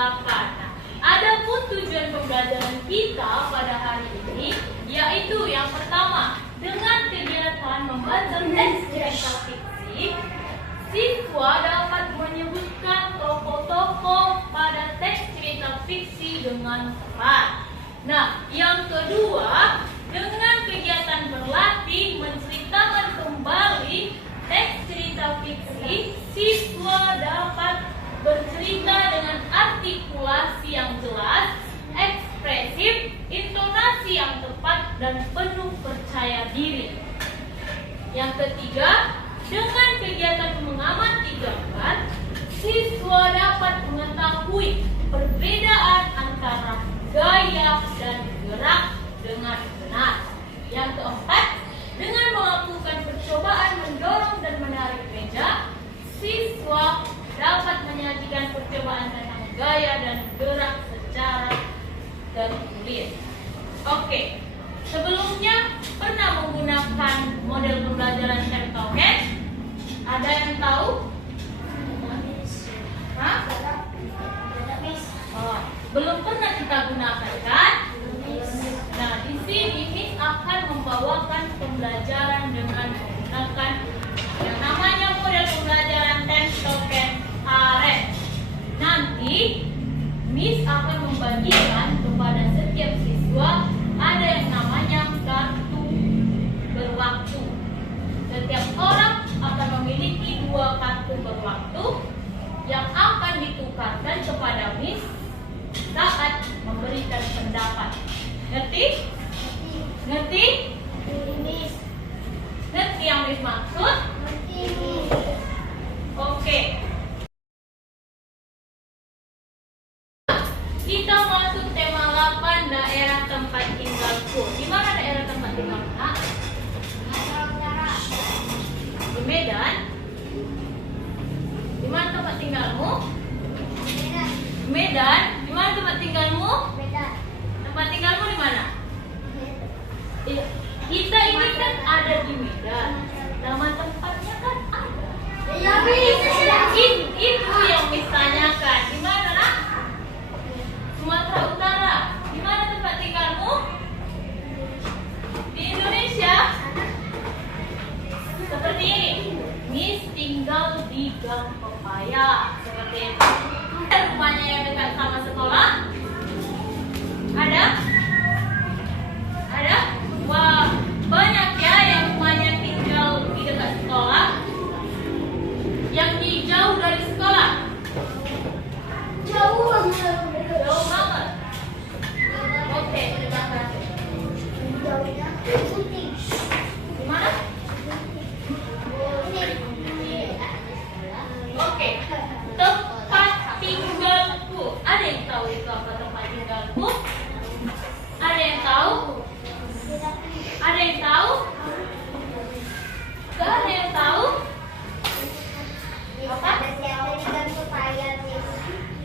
silakan. Nah, adapun tujuan pembelajaran kita pada hari ini yaitu yang pertama, dengan kegiatan membaca teks cerita fiksi, siswa dapat menyebutkan tokoh-tokoh pada teks cerita fiksi dengan tepat. Nah, yang kedua, dengan kegiatan berlatih menceritakan kembali teks cerita fiksi, siswa dapat bercerita dengan artikulasi yang jelas, ekspresif, intonasi yang tepat, dan penuh percaya diri. Yang ketiga, dengan kegiatan mengamati gambar, siswa dapat mengetahui perbedaan antara gaya dan gerak dengan benar. Yang keempat, dengan melakukan percobaan mendorong dan menarik meja, siswa dapat menyajikan percobaan tentang gaya dan gerak secara tertulis. Oke, sebelumnya pernah menggunakan model pembelajaran Shertoken? Ada yang tahu? Hah? Oh, belum pernah kita gunakan kan? Nah, di sini Miss akan membawakan pembelajaran dengan menggunakan yang namanya model pembelajaran Shertoken ARES. Nanti Miss akan membagikan kepada setiap siswa ada yang namanya kartu berwaktu. Setiap orang akan memiliki 2 kartu berwaktu yang akan ditukarkan kepada Miss saat memberikan pendapat. Ngerti? Ngerti? Ngerti yang Miss maksud? Oke. Kita masuk tema 8, daerah tempat tinggalku. Di mana daerah tempat tinggalku? Nak? Di Medan. Di mana tempat tinggalmu? Medan. Di mana tempat tinggalmu? Medan. Tempat tinggalmu di mana? Kita ini kan ada di Medan. Nama tempatnya kan ada. Itu yang Miss tanyakan. Di mana, Nak? Sumatera Utara. Di mana tempat tinggalmu? Di Indonesia. Seperti ini. Miss tinggal di Gang Pepaya. Seperti itu. Ada rumahnya yang dekat sama sekolah? Ada? Ada? Wah, banyak ya yang rumahnya tinggal di dekat sekolah. Yang di jauh dari sekolah? Jauh banget. Jauh banget. Oke, terima kasih. Jauhnya putih. Di mana? Oke. Tempat tinggalku. Ada yang tahu itu apa tempat tinggalku? Ada yang tahu? Ada yang tahu? Gak ada yang tahu? Apa?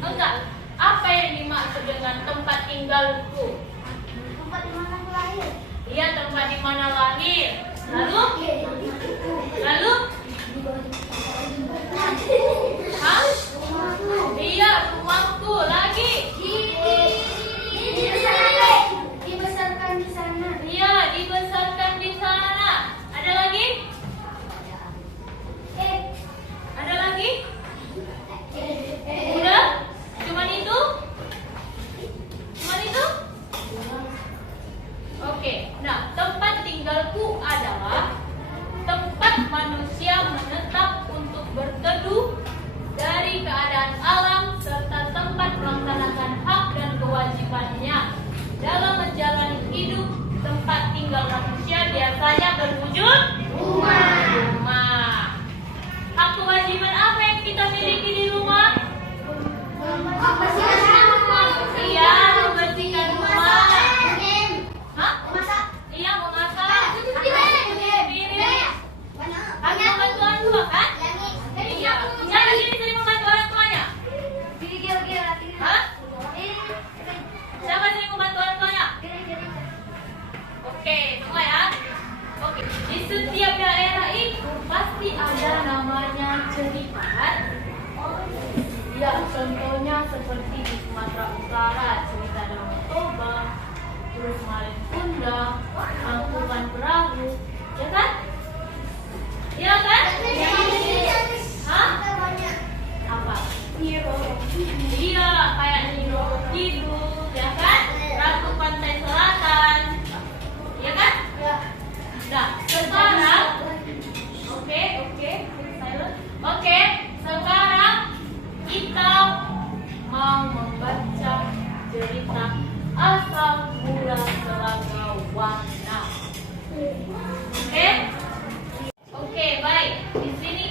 Enggak. Apa yang dimaksud dengan tempat tinggalku? Tempat di mana aku lahir? Iya, tempat di mana lahir. Lalu? Lalu? Hah? Iya, rumahku. Lagi? Dibesarkan di sana. Iya, dibesarkan di sana. Ada lagi? Ada lagi? Udah? Cuman itu? Cuman itu? Oke. Nah, tempat tinggalku adalah tempat manusia menetap untuk berteduh dari keadaan alam serta tempat melaksanakan hak dan kewajibannya dalam menjalani hidup. Tempat tinggal manusia biasanya berwujud rumah. Hak kewajiban apa yang kita miliki di rumah? Iya, membersihkan rumah. Hah? Iya, memasak. Hanya membantu orang tua kan? Iya. Siapa di sini sering membantu orang tuanya? Hah? Siapa sering membantu orang tuanya? Oke, semua ya. Oke. Di setiap daerah itu pasti ada namanya cerita. Ya, contohnya seperti di Sumatera Utara, cerita Danau Toba, terus Malin Kundang, Angkutan Perahu, ya kan? Iya kan? Hah? Apa? Iya, kayak Niro Kidul, ya kan? Ratu Pantai Selatan, ya kan? Nah, sekarang, oke, silent. Oke, sekarang kita mau membaca cerita asal mula Telaga Warna. Oke, baik. Di sini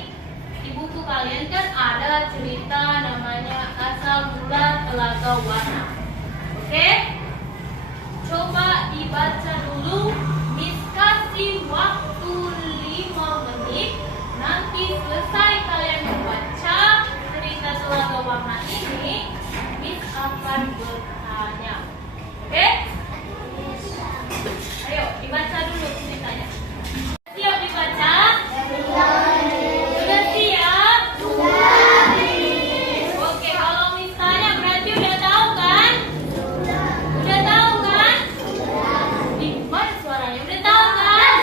di buku kalian kan ada cerita namanya asal mula Telaga Warna. Oke? Coba dibaca dulu. Miss kasih waktu 5 menit. Nanti selesai kalian membaca cerita Telaga Warna ini, Miss akan bertanya. Oke? Ayo, dibaca dulu ceritanya. Siap dibaca? Sudah siap? Oke, kalau Miss tanya berarti udah tahu kan? Udah tahu kan? Di mana suaranya? Udah tahu kan?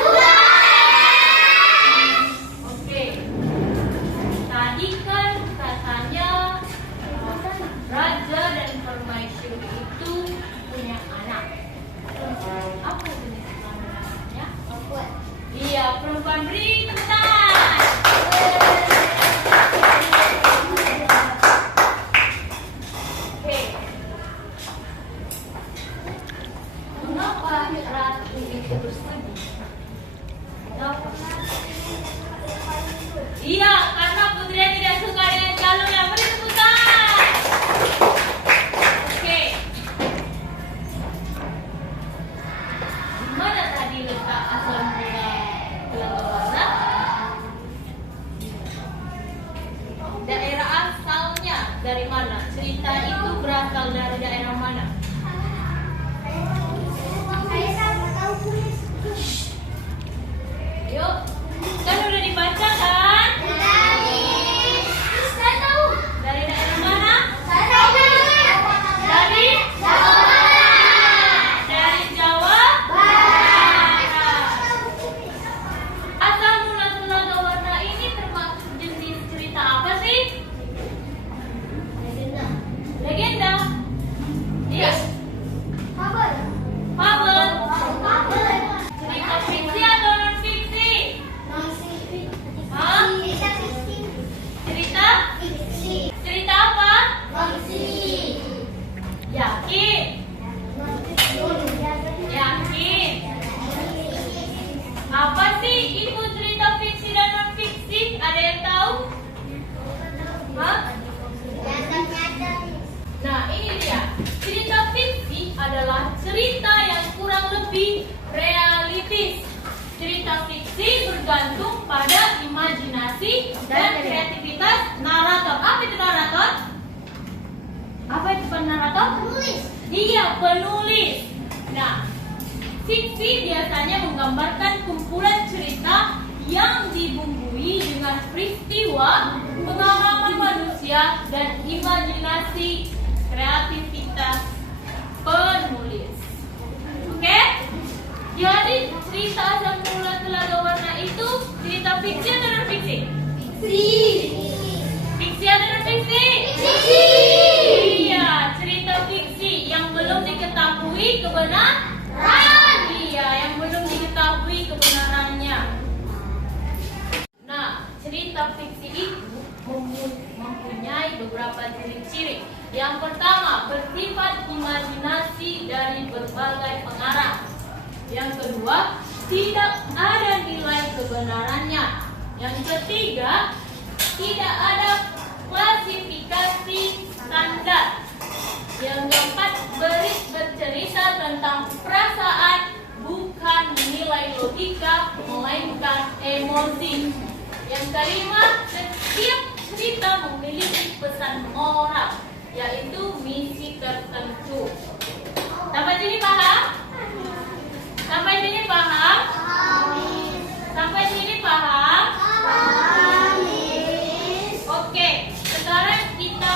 Oke. Tadi kan katanya Raja dan Permaisuri itu punya anak. Apa jenis kelamin anaknya? Iya, perempuan. Beri tepuk tangan. Oke. Mengapa ratu itu bersedih? Kenapa? Iya, karena putrinya tidak suka dengan calon yang beri tepuk tangan. Oke. Di mana tadi letak asal mula Telaga Warna? Daerah asalnya dari mana? Cerita itu berasal dari daerah mana? Yuk, kan udah dibaca kan? Saya tahu. Dari daerah mana? Dari Jawa Barat. Asal mula Telaga Warna ini termasuk jenis cerita apa sih? Legenda. Iya. Fabel. Cerita fiksi atau non fiksi? Hah? Cerita apa? Yakin? Yakin? Apa sih itu cerita fiksi dan non fiksi? Ada yang tahu? Hah? Nah, ini dia. Cerita fiksi adalah cerita yang kurang lebih realistis. Cerita fiksi bergantung pada imajinasi dan kreativitas narator. Apa itu narator? Apa itu narator? Iya, penulis. Nah, fiksi biasanya menggambarkan kumpulan cerita yang dibumbui dengan peristiwa, pengalaman manusia, dan imajinasi kreativitas penulis. Oke? Jadi cerita asal mula Telaga Warna itu cerita fiksi atau non fiksi? Fiksi atau non fiksi? Iya, cerita fiksi yang belum diketahui kebenaran. Iya, yang belum diketahui kebenarannya. Nah, cerita fiksi itu mempunyai beberapa ciri-ciri. Yang pertama, bersifat imajinasi dari berbagai pengarang. Yang kedua, tidak ada nilai kebenarannya. Yang ketiga, tidak ada klasifikasi standar. Yang keempat, bercerita tentang perasaan, bukan nilai logika, melainkan emosi. Yang kelima, setiap cerita memiliki pesan moral, yaitu misi tertentu. Sampai sini paham? Sampai sini paham? Sampai sini paham? Oke, sekarang kita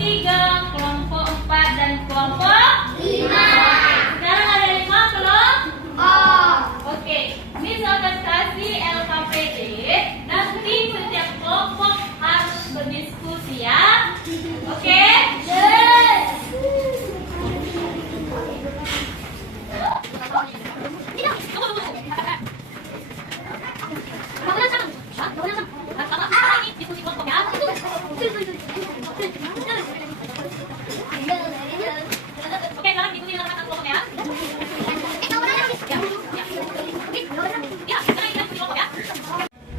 3, kelompok 4, dan kelompok 5. Sekarang ada 5 kelompok. Oke, Miss akan kasih LKPD. Nanti setiap kelompok harus berdiskusi ya. Oke?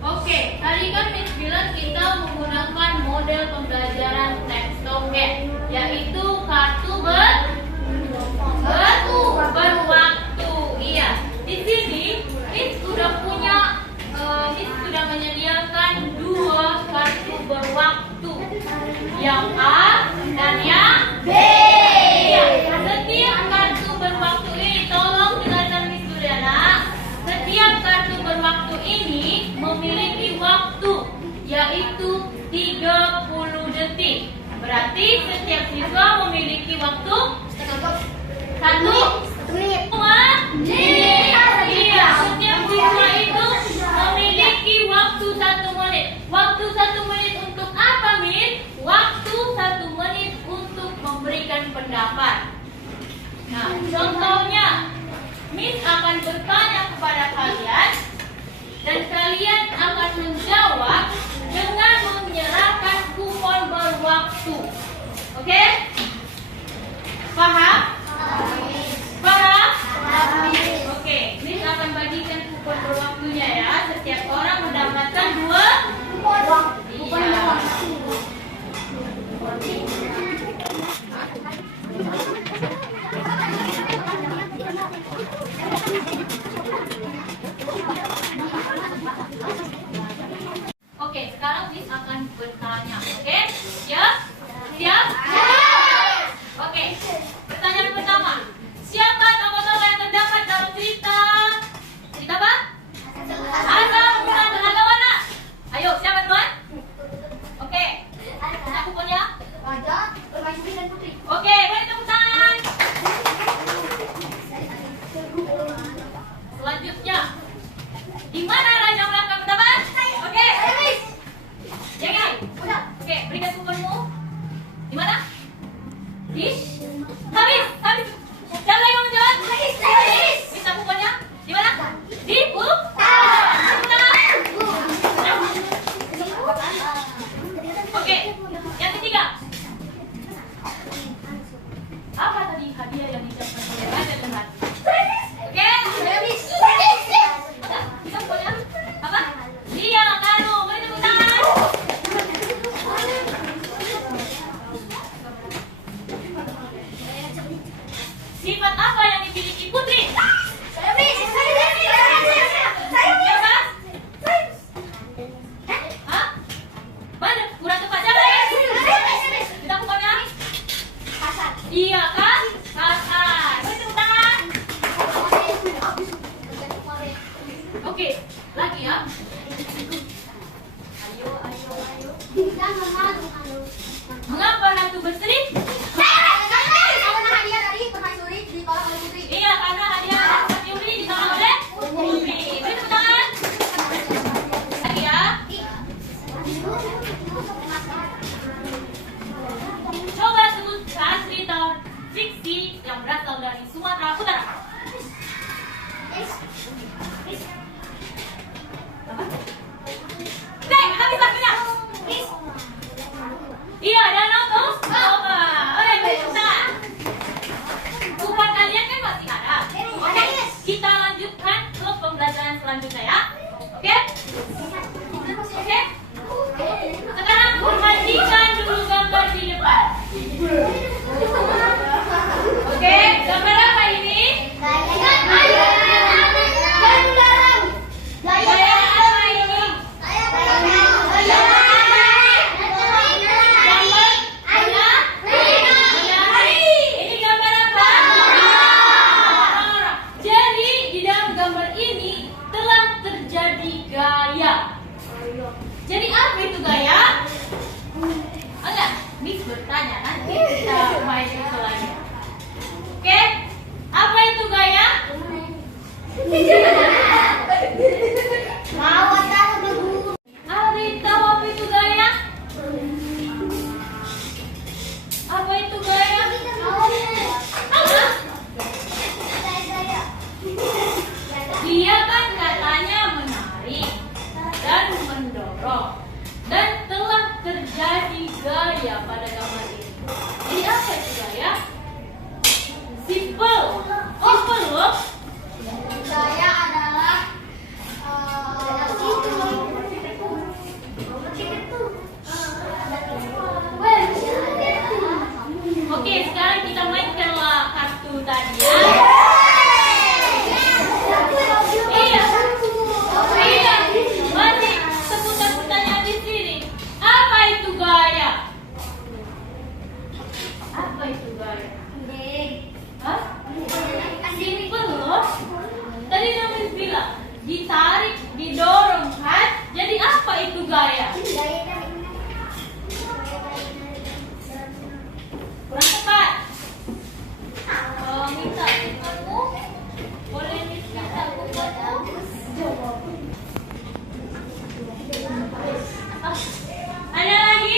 Oke, tadi kan Miss bilang kita menggunakan model pembelajaran tekstoget, yaitu kartu berwaktu. Iya, di sini Miss sudah menyediakan 2 kartu berwaktu, yang A dan yang B. Iya, setiap kartu berwaktu ini, tolong dengarkan Miss Juliana. Setiap kartu berwaktu ini memiliki waktu, yaitu 30 detik. Berarti setiap siswa memiliki waktu 1 menit. Iya, setiap siswa itu memiliki waktu 1 menit. Waktu 1 menit untuk apa, Miss? Waktu 1 menit untuk memberikan pendapat. Nah, contohnya, Miss akan bertanya kepada kalian, dan kalian akan menjawab dengan menyerahkan kupon berwaktu. Oke? Paham? Paham? Oke, Miss akan bagikan kupon berwaktunya ya. Setiap orang mendapatkan 2 kupon. Oke, sekarang Miss akan bertanya. Oke? Siap? Siap? Oke, pertanyaan pertama. Siapa tokoh-tokoh yang terdapat dalam cerita apa? Asal Mula Tenaga Warna. Ayo, siapa teman? Oke, kita kuponnya. Oke, boleh tepuk tangan. Selanjutnya, di mana Raja Melangkah bertahan? Oke, jangan. Oke, berikan kuponmu. Di mana? Di? Habis. Siapa lagi mau menjawab? Minta kuponnya. Di mana? Di buku. Oke, yang ketiga. Apa tadi hadiah yang disiapkan oleh Raja Tenaga? Oke, bisa kuponnya? Apa? Iya, Kanu. Boleh tepuk tangan. Sifat apa yang dimiliki Putri? Siapa? Hah? Mana? Kurang tepat. Siapa? Kita kuponnya? Iya kan? Kasar. Boleh tepuk tangan. Oke, lagi ya. Ayo. Mengapa ratu berseri? Iya, karena hadiah Mas Yuri ditolak oleh Putri. Boleh tepuk tangan. Lagi ya. Coba sebutkan cerita fiksi yang berasal dari Sumatera Utara. Oke, habis waktunya. Iya, Danau Toba. Oke. itu gaya? Kurang tepat. Minta kuponmu. Boleh minta kuponmu? Ada lagi?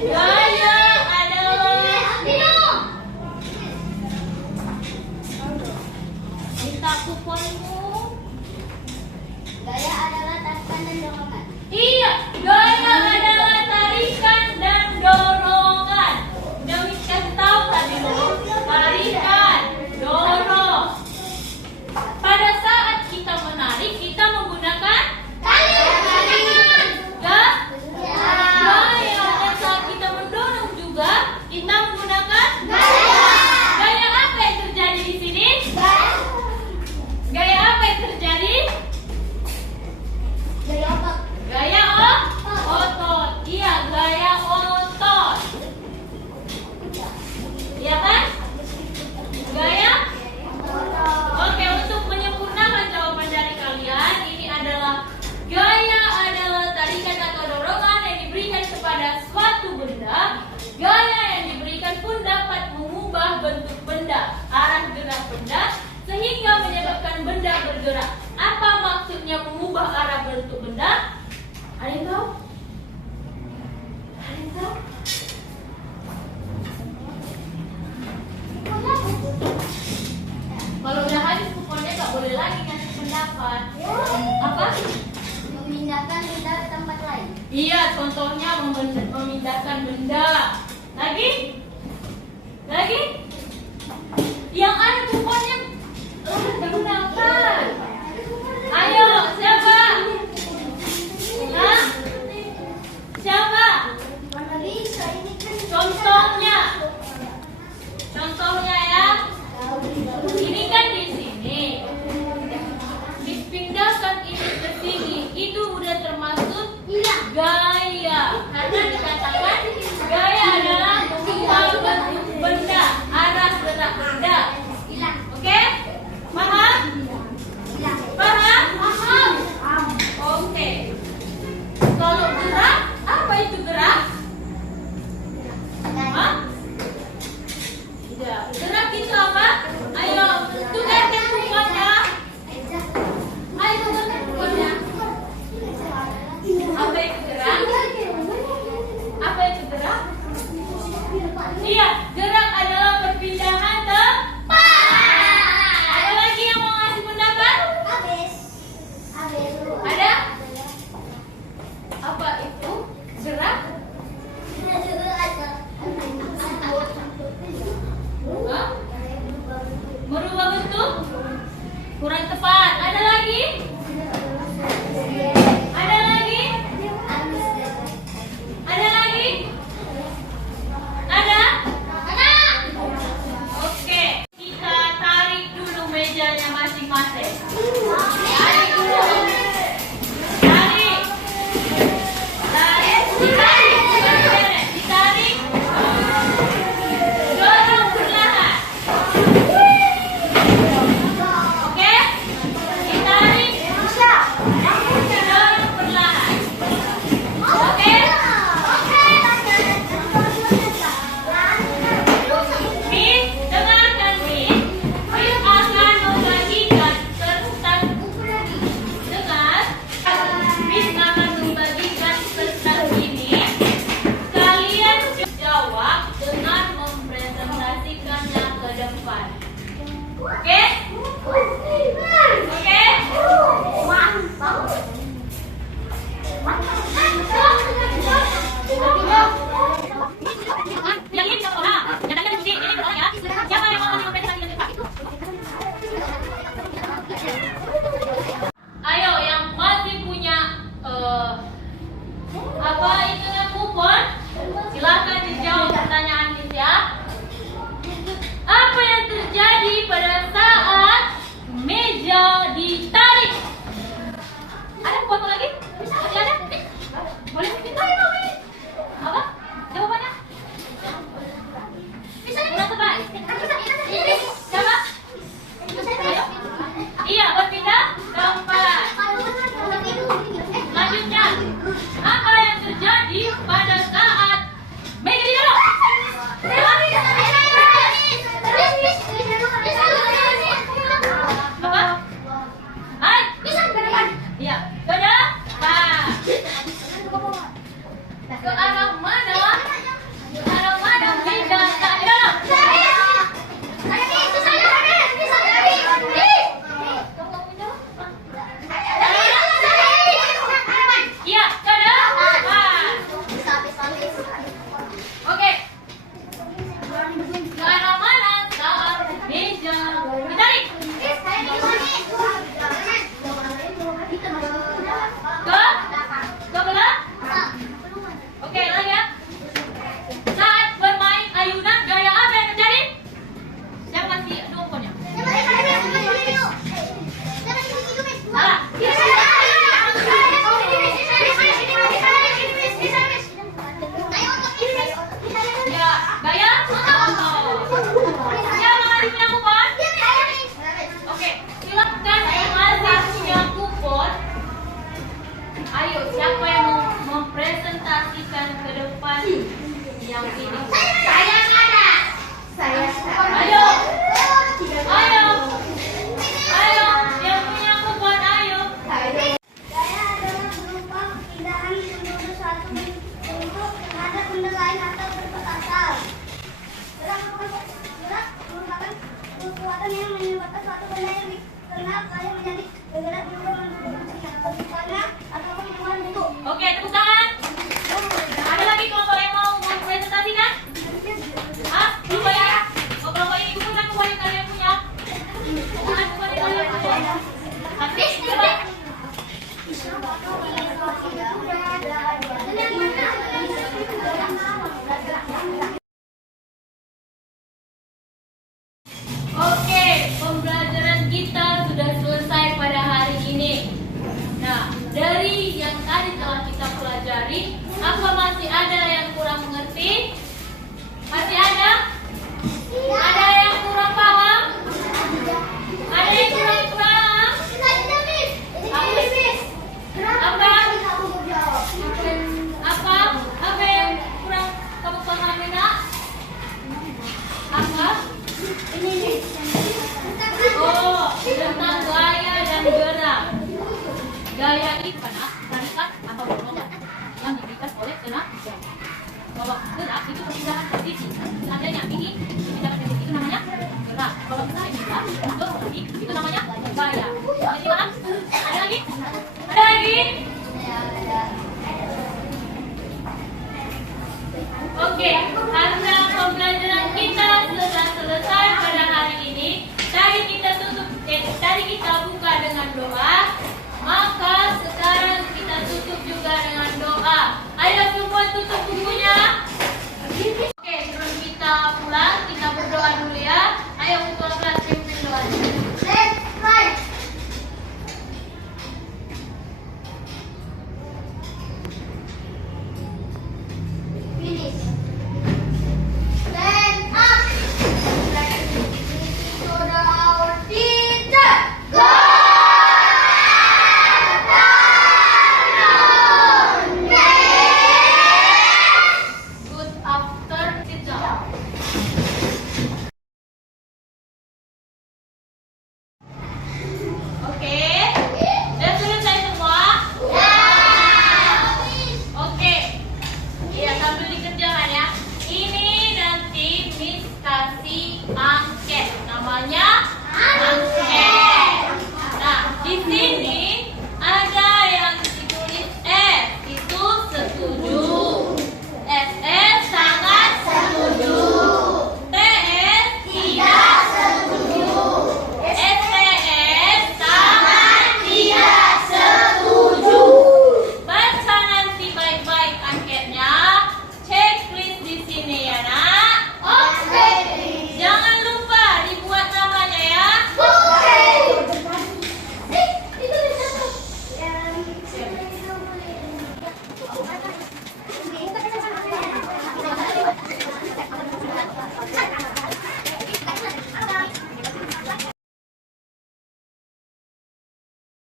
Gaya adalah minta kuponmu. Gaya adalah tarikan dan dorongan. Iya, gaya adalah tarikan dan dorongan. Udah Miss kasih tahu tadi loh. Tarikan, dorong. Pada saat kita menarik, kita menggunakan gaya. Dan saat kita mendorong juga, kita menggunakan gaya. Apa yang terjadi di sini? Gaya apa yang terjadi? Gaya otot. Iya, gaya otot. Iya kan? Gaya? Oke, untuk menyempurnakan jawaban dari kalian, ini adalah gaya adalah tarikan atau dorongan yang diberikan kepada suatu benda. Gaya yang diberikan pun dapat mengubah bentuk benda, arah gerak benda, sehingga menyebabkan benda bergerak. Apa maksudnya mengubah arah bentuk benda? Ada yang tahu? Ada yang tahu? Kalau udah habis kuponnya nggak boleh lagi ngasih pendapat. Apa? Memindahkan benda ke tempat lain. Iya, contohnya memindahkan benda. Lagi? Lagi? Yang ada kuponnya digunakan. Ayo, siapa? Hah? Siapa? Mana bisa ini kan Contohnya. Contohnya ya. Ini kan di sini. Dipindahkan ini ke sini. Itu udah termasuk gaya. Karena dikatakan gaya adalah mengubah bentuk benda, arah gerak benda. Oke? Paham? Paham? Paham. Oke. Kalau gerak, apa itu gerak? Hah? Tidak. Gerak itu apa? Ayo, tukar-tukar kuponnya. Ayo, tukar kuponnya. Apa itu gerak? Apa itu gerak? Iya, gerak adalah perpindahan tempat. Ada lagi yang mau ngasih pendapat? Ada? Apa itu gerak? Hah? Merubah bentuk? Kurang tepat. Ada lagi? Ada lagi? Ada lagi? Ada? Oke, kita tarik dulu mejanya masing-masing. Tarik dulu. Tarik. Tarik. Ditarik. Ditarik. Dorong perlahan. Oke? Ditarik. Dorong perlahan. Oke? Miss, dengarkan Miss. Miss akan membagikan kertas. Dengar. Miss akan membagikan kertas ini. Kalian jawab dengan mempresentasikannya ke depan. Oke? Oke? Yang ini siapa orang? Yang tadi mesti ini orang ya. Siapa yang mau mempresentasikan ke depan? Ayo, yang masih punya apa itu kupon? Silakan dijawab pertanyaan Miss ya. Apa yang terjadi pada saat meja ditarik? Ada foto lagi? Masih ada? Boleh minta ya, Miss? Apa? Jawabannya? Kurang tepat. Siapa? Ayo. Iya, berpindah tempat. yang ini. Saya nggak ada. Saya. Ayo. Ayo. Ayo, yang punya kubuan ayo. Gaya adalah berupa pindahan penduduk satu bentuk terhadap benda lain atau berbuat asal. Gerak merupakan kekuatan yang menyebabkan suatu benda yang dikenal kaya menjadi bergerak juga bentuknya atau perubahan bentuk. Oke, tepuk tangan. Ada lagi kelompok yang mau presentasikan? Hah? Kelompok ini? Oh, kelompok ini bukan kelompok yang kalian punya. Bukan kelompok yang kalian punya. Habis, coba. Oke, pembelajaran kita sudah selesai pada hari ini. Nah, dari yang tadi telah kita pelajari, apa masih ada yang kurang mengerti? Masih ada? Ada yang kurang paham? Ada yang kurang paham? Apa? Apa yang kurang kamu pahami, nak? Apa? Oh, tentang gaya dan gerak. Gaya